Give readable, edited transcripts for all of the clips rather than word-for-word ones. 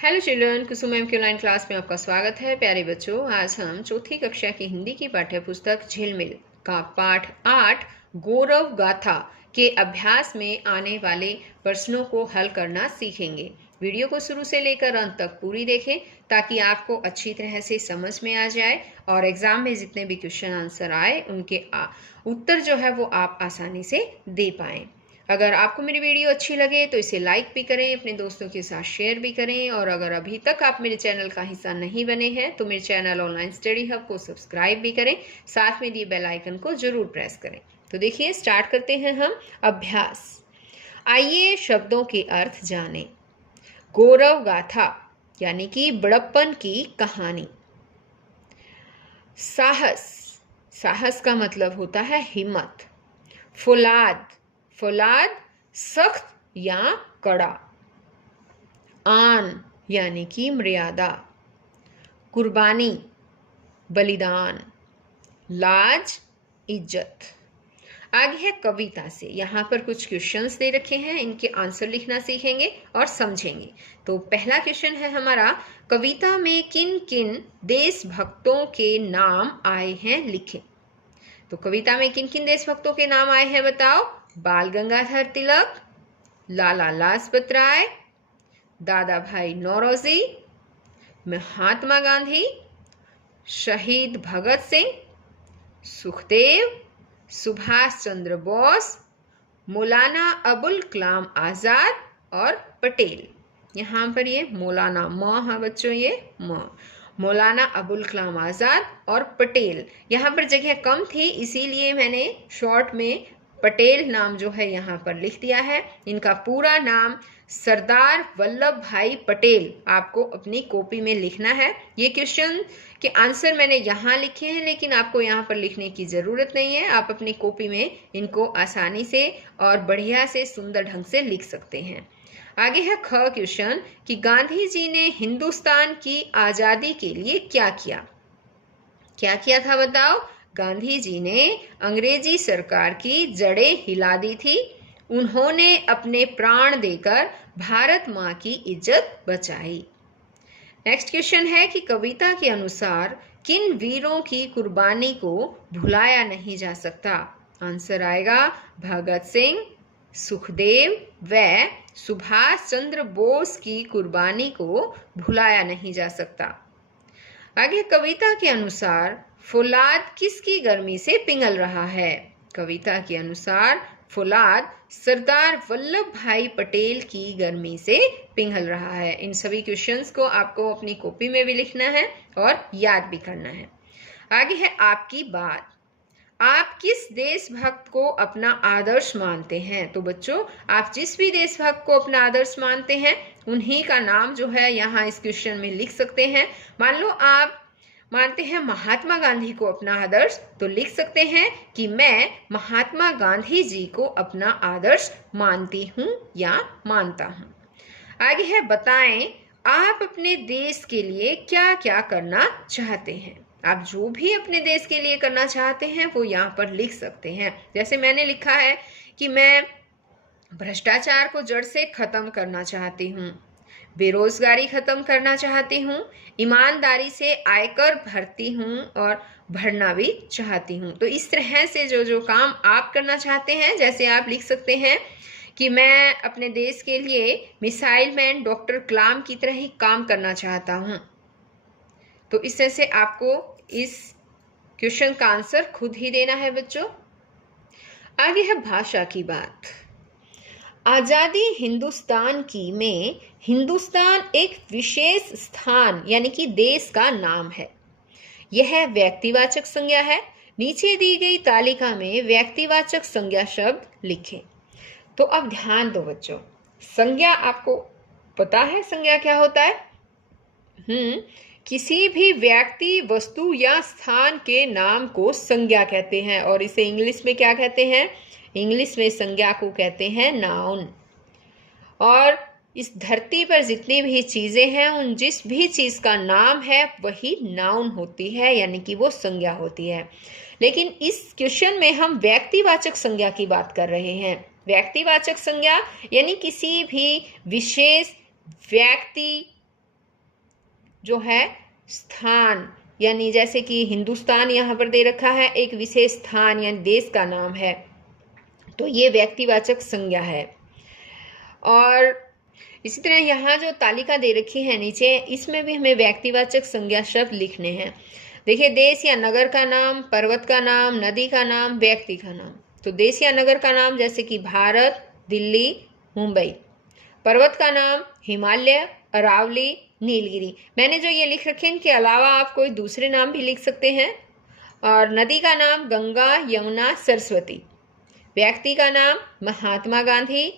Hello children, कुसुम ma'am की online class में आपका स्वागत है। प्यारे बच्चों, आज हम चौथी कक्षा की हिंदी की पाठ्य पुस्तक झिलमिल का पाठ 8 गौरव गाथा के अभ्यास में आने वाले प्रश्नों को हल करना सीखेंगे। वीडियो को शुरू से लेकर अंत तक पूरी देखें ताकि आपको अच्छी तरह से समझ में आ जाए और एग्जाम में जितने भी क्वेश्चन आंसर आए उनके उत्तर जो है वो आप आसानी से दे पाएं। अगर आपको मेरी वीडियो अच्छी लगे तो इसे लाइक भी करें, अपने दोस्तों के साथ शेयर भी करें और अगर अभी तक आप मेरे चैनल का हिस्सा नहीं बने हैं तो मेरे चैनल ऑनलाइन स्टडी हब को सब्सक्राइब भी करें, साथ में दिए बेल आइकन को जरूर प्रेस करें। तो देखिए, स्टार्ट करते हैं हम अभ्यास। आइए शब्दों के अर्थ जानें। गौरव गाथा यानी कि बड़प्पन की कहानी। साहस, साहस का मतलब होता है हिम्मत। फौलाद, फौलाद सख्त या कड़ा। आन यानी कि मर्यादा। कुर्बानी, बलिदान। लाज, इज्जत। आगे है कविता से। यहाँ पर कुछ क्वेश्चंस दे रखे हैं, इनके आंसर लिखना सीखेंगे और समझेंगे। तो पहला क्वेश्चन है हमारा, कविता में किन किन देशभक्तों के नाम आए हैं लिखें। तो कविता में किन किन देशभक्तों के नाम आए हैं बताओ। बाल गंगाधर तिलक, लाला लाजपत राय, दादा भाई नौरोजी, महात्मा गांधी, शहीद भगत सिंह, सुखदेव, सुभाष चंद्र बोस, मौलाना अबुल कलाम आजाद और पटेल। यहाँ पर ये मौलाना म है बच्चों, ये म, मौलाना अबुल कलाम आजाद और पटेल। यहाँ पर जगह कम थी इसीलिए मैंने शॉर्ट में पटेल नाम जो है यहाँ पर लिख दिया है। इनका पूरा नाम सरदार वल्लभ भाई पटेल आपको अपनी कॉपी में लिखना है। ये क्वेश्चन के आंसर मैंने यहाँ लिखे हैं लेकिन आपको यहाँ पर लिखने की जरूरत नहीं है। आप अपनी कॉपी में इनको आसानी से और बढ़िया से सुंदर ढंग से लिख सकते हैं। आगे है ख क्वेश्चन कि गांधी जी ने हिंदुस्तान की आजादी के लिए क्या किया। क्या किया था बताओ। गांधी जी ने अंग्रेजी सरकार की जड़ें हिला दी थी। उन्होंने अपने प्राण देकर भारत माँ की इज्जत बचाई। नेक्स्ट क्वेश्चन है कि कविता के अनुसार किन वीरों की कुर्बानी को भुलाया नहीं जा सकता। आंसर आएगा भगत सिंह, सुखदेव व सुभाष चंद्र बोस की कुर्बानी को भुलाया नहीं जा सकता। आगे कविता के अनुसार फौलाद किसकी गर्मी से पिघल रहा है। कविता के अनुसार फौलाद सरदार वल्लभ भाई पटेल की गर्मी से पिघल रहा है। इन सभी क्वेश्चंस को आपको अपनी कॉपी में भी लिखना है और याद भी करना है। आगे है आपकी बात। आप किस देशभक्त को अपना आदर्श मानते हैं। तो बच्चों, आप जिस भी देशभक्त को अपना आदर्श मानते हैं उन्हीं का नाम जो है यहाँ इस क्वेश्चन में लिख सकते हैं। मान लो आप मानते हैं महात्मा गांधी को अपना आदर्श, तो लिख सकते हैं कि मैं महात्मा गांधी जी को अपना आदर्श मानती हूँ या मानता हूँ। आगे है बताएं आप अपने देश के लिए क्या क्या करना चाहते हैं। आप जो भी अपने देश के लिए करना चाहते हैं वो यहाँ पर लिख सकते हैं। जैसे मैंने लिखा है कि मैं भ्रष्टाचार को जड़ से खत्म करना चाहती हूँ, बेरोजगारी खत्म करना चाहती हूँ, ईमानदारी से आयकर भरती हूँ और भरना भी चाहती हूँ। तो इस तरह से जो जो काम आप करना चाहते हैं, जैसे आप लिख सकते हैं कि मैं अपने देश के लिए मिसाइल मैन डॉक्टर कलाम की तरह ही काम करना चाहता हूँ। तो इस तरह से आपको इस क्वेश्चन का आंसर खुद ही देना है बच्चों। आगे है भाषा की बात। आजादी हिंदुस्तान की में हिंदुस्तान एक विशेष स्थान यानी कि देश का नाम है। यह व्यक्तिवाचक संज्ञा है। नीचे दी गई तालिका में व्यक्तिवाचक संज्ञा शब्द लिखें। तो अब ध्यान दो बच्चों, संज्ञा आपको पता है संज्ञा क्या होता है। किसी भी व्यक्ति, वस्तु या स्थान के नाम को संज्ञा कहते हैं और इसे इंग्लिश में क्या कहते हैं। इंग्लिश में संज्ञा को कहते हैं नाउन। और इस धरती पर जितनी भी चीजें हैं उन जिस भी चीज का नाम है वही नाउन होती है, यानी कि वो संज्ञा होती है। लेकिन इस क्वेश्चन में हम व्यक्तिवाचक संज्ञा की बात कर रहे हैं। व्यक्तिवाचक संज्ञा यानी किसी भी विशेष व्यक्ति, जो है स्थान, यानी जैसे कि हिंदुस्तान यहाँ पर दे रखा है, एक विशेष स्थान यानी देश का नाम है, तो ये व्यक्तिवाचक संज्ञा है। और इसी तरह यहाँ जो तालिका दे रखी है नीचे, इसमें भी हमें व्यक्तिवाचक संज्ञा शब्द लिखने हैं। देखिए, देश या नगर का नाम, पर्वत का नाम, नदी का नाम, व्यक्ति का नाम। तो देश या नगर का नाम जैसे कि भारत, दिल्ली, मुंबई। पर्वत का नाम हिमालय, अरावली, नीलगिरी। मैंने जो ये लिख रखे हैं इनके अलावा आप कोई दूसरे नाम भी लिख सकते हैं। और नदी का नाम गंगा, यमुना, सरस्वती। व्यक्ति का नाम महात्मा गांधी,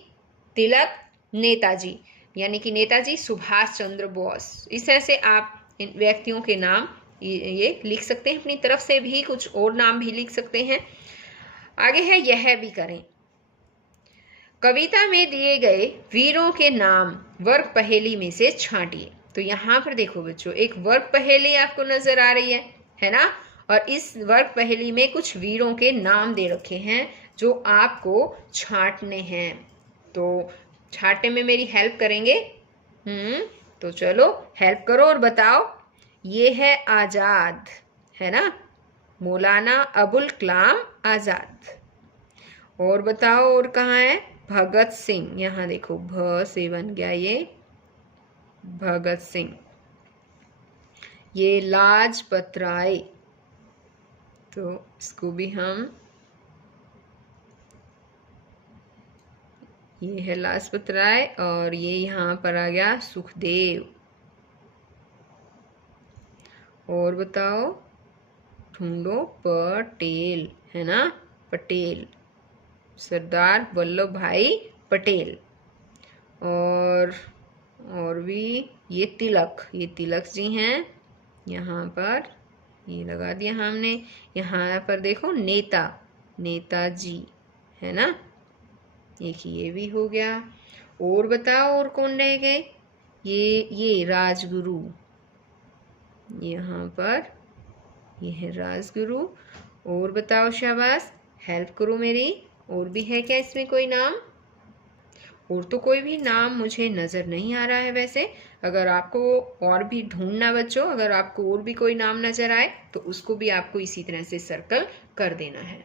तिलक, नेताजी, यानी कि नेताजी सुभाष चंद्र बोस। इस तरह से आप इन व्यक्तियों के नाम ये लिख सकते हैं। अपनी तरफ से भी कुछ और नाम भी लिख सकते हैं। आगे है यह भी करें। कविता में दिए गए वीरों के नाम वर्ग पहेली में से छांटिए। तो यहाँ पर देखो बच्चों, एक वर्ग पहेली आपको नजर आ रही है ना। और इस वर्ग पहेली में कुछ वीरों के नाम दे रखे हैं जो आपको छांटने हैं। तो छांटने में मेरी हेल्प करेंगे? तो चलो हेल्प करो और बताओ। ये है आजाद, है ना, मौलाना अबुल कलाम आजाद। और बताओ और कहाँ है? भगत सिंह। यहाँ देखो, भ से बन गया ये भगत सिंह। ये लाजपत राय, तो इसको भी हम, ये है लाजपत राय। और ये यहाँ पर आ गया सुखदेव। और बताओ, ढूंढो, पटेल, है ना, पटेल, सरदार वल्लभ भाई पटेल। और भी ये तिलक, ये तिलक जी हैं। यहाँ पर ये लगा दिया हमने। यहाँ पर देखो नेता, नेताजी, है ना। एक ये भी हो गया। और बताओ और कौन रह गए? ये राजगुरु, यहाँ पर ये है राजगुरु। और बताओ, शाबाश, हेल्प करो मेरी। और भी है क्या इसमें कोई नाम? और तो कोई भी नाम मुझे नज़र नहीं आ रहा है वैसे। अगर आपको और भी ढूंढना बच्चों, अगर आपको और भी कोई नाम नज़र आए तो उसको भी आपको इसी तरह से सर्कल कर देना है।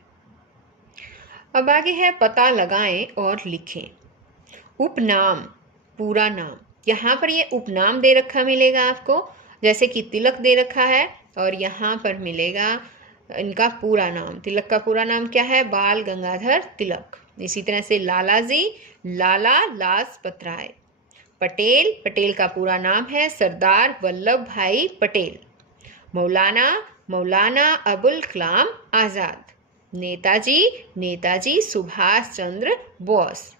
अब आगे है पता लगाएं और लिखें। उपनाम, पूरा नाम। यहाँ पर ये उपनाम दे रखा मिलेगा आपको, जैसे कि तिलक दे रखा है, और यहाँ पर मिलेगा इनका पूरा नाम। तिलक का पूरा नाम क्या है? बाल गंगाधर तिलक। इसी तरह से लालाजी, लाला लाजपत राय। पटेल, पटेल का पूरा नाम है सरदार वल्लभ भाई पटेल। मौलाना, मौलाना अबुल कलाम आज़ाद। नेताजी, नेताजी सुभाष चंद्र बोस।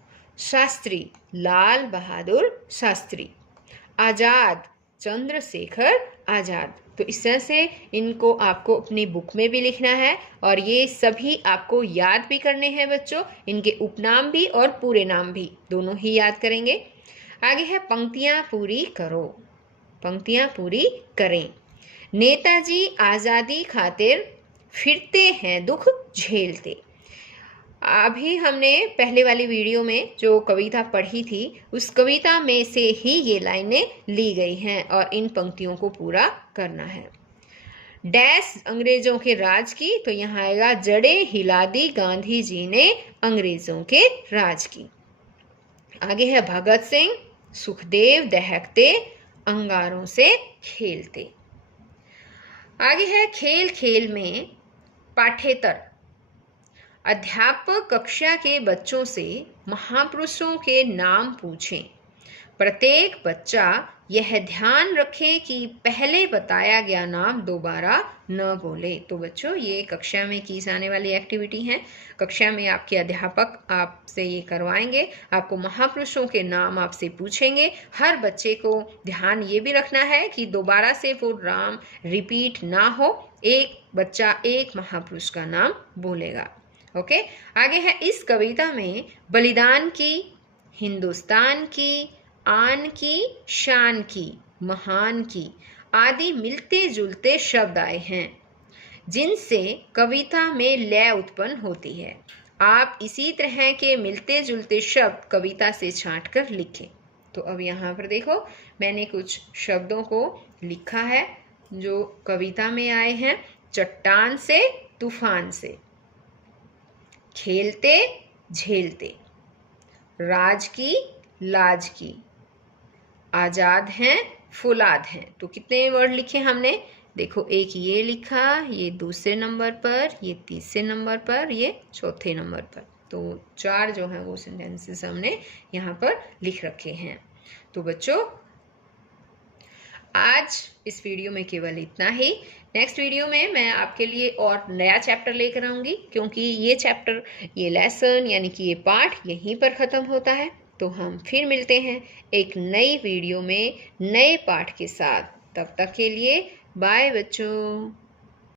शास्त्री, लाल बहादुर शास्त्री। आज़ाद, चंद्रशेखर आज़ाद। तो इस तरह से इनको आपको अपनी बुक में भी लिखना है, और ये सभी आपको याद भी करने हैं बच्चों। इनके उपनाम भी और पूरे नाम भी, दोनों ही याद करेंगे। आगे है पंक्तियां पूरी करो। पंक्तियां पूरी करें। नेताजी आज़ादी खातिर फिरते हैं दुख झेलते। अभी हमने पहले वाली वीडियो में जो कविता पढ़ी थी, उस कविता में से ही ये लाइनें ली गई हैं, और इन पंक्तियों को पूरा करना है। डैश अंग्रेजों के राज की, तो यहाँ आएगा जड़ें हिला दी गांधी जी ने अंग्रेजों के राज की। आगे है भगत सिंह, सुखदेव दहकते अंगारों से खेलते। आगे है खेल खेल में पाठ्येतर। अध्यापक कक्षा के बच्चों से महापुरुषों के नाम पूछें। प्रत्येक बच्चा यह ध्यान रखे कि पहले बताया गया नाम दोबारा न बोले। तो बच्चों, ये कक्षा में की जाने वाली एक्टिविटी है। कक्षा में आपके अध्यापक आपसे ये करवाएंगे, आपको महापुरुषों के नाम आपसे पूछेंगे। हर बच्चे को ध्यान ये भी रखना है कि दोबारा से वो नाम रिपीट ना हो। एक बच्चा एक महापुरुष का नाम बोलेगा। ओके। आगे है इस कविता में बलिदान की, हिंदुस्तान की, आन की, शान की, महान की आदि मिलते जुलते शब्द आए हैं, जिनसे कविता में लय उत्पन्न होती है। आप इसी तरह के मिलते जुलते शब्द कविता से छांट कर लिखें। तो अब यहाँ पर देखो, मैंने कुछ शब्दों को लिखा है जो कविता में आए हैं। चट्टान से तूफान से, खेलते झेलते, राज की लाज की, आजाद हैं फुलाद हैं। तो कितने वर्ड लिखे हमने? देखो, एक ये लिखा, ये दूसरे नंबर पर, ये तीसरे नंबर पर, ये चौथे नंबर पर। तो 4 जो हैं वो सेंटेंसेस हमने यहाँ पर लिख रखे हैं। तो बच्चों, आज इस वीडियो में केवल इतना ही। नेक्स्ट वीडियो में मैं आपके लिए और नया चैप्टर लेकर आऊँगी, क्योंकि ये चैप्टर, ये लेसन यानी कि ये पाठ यहीं पर ख़त्म होता है। तो हम फिर मिलते हैं एक नई वीडियो में नए पाठ के साथ। तब तक के लिए बाय बच्चों।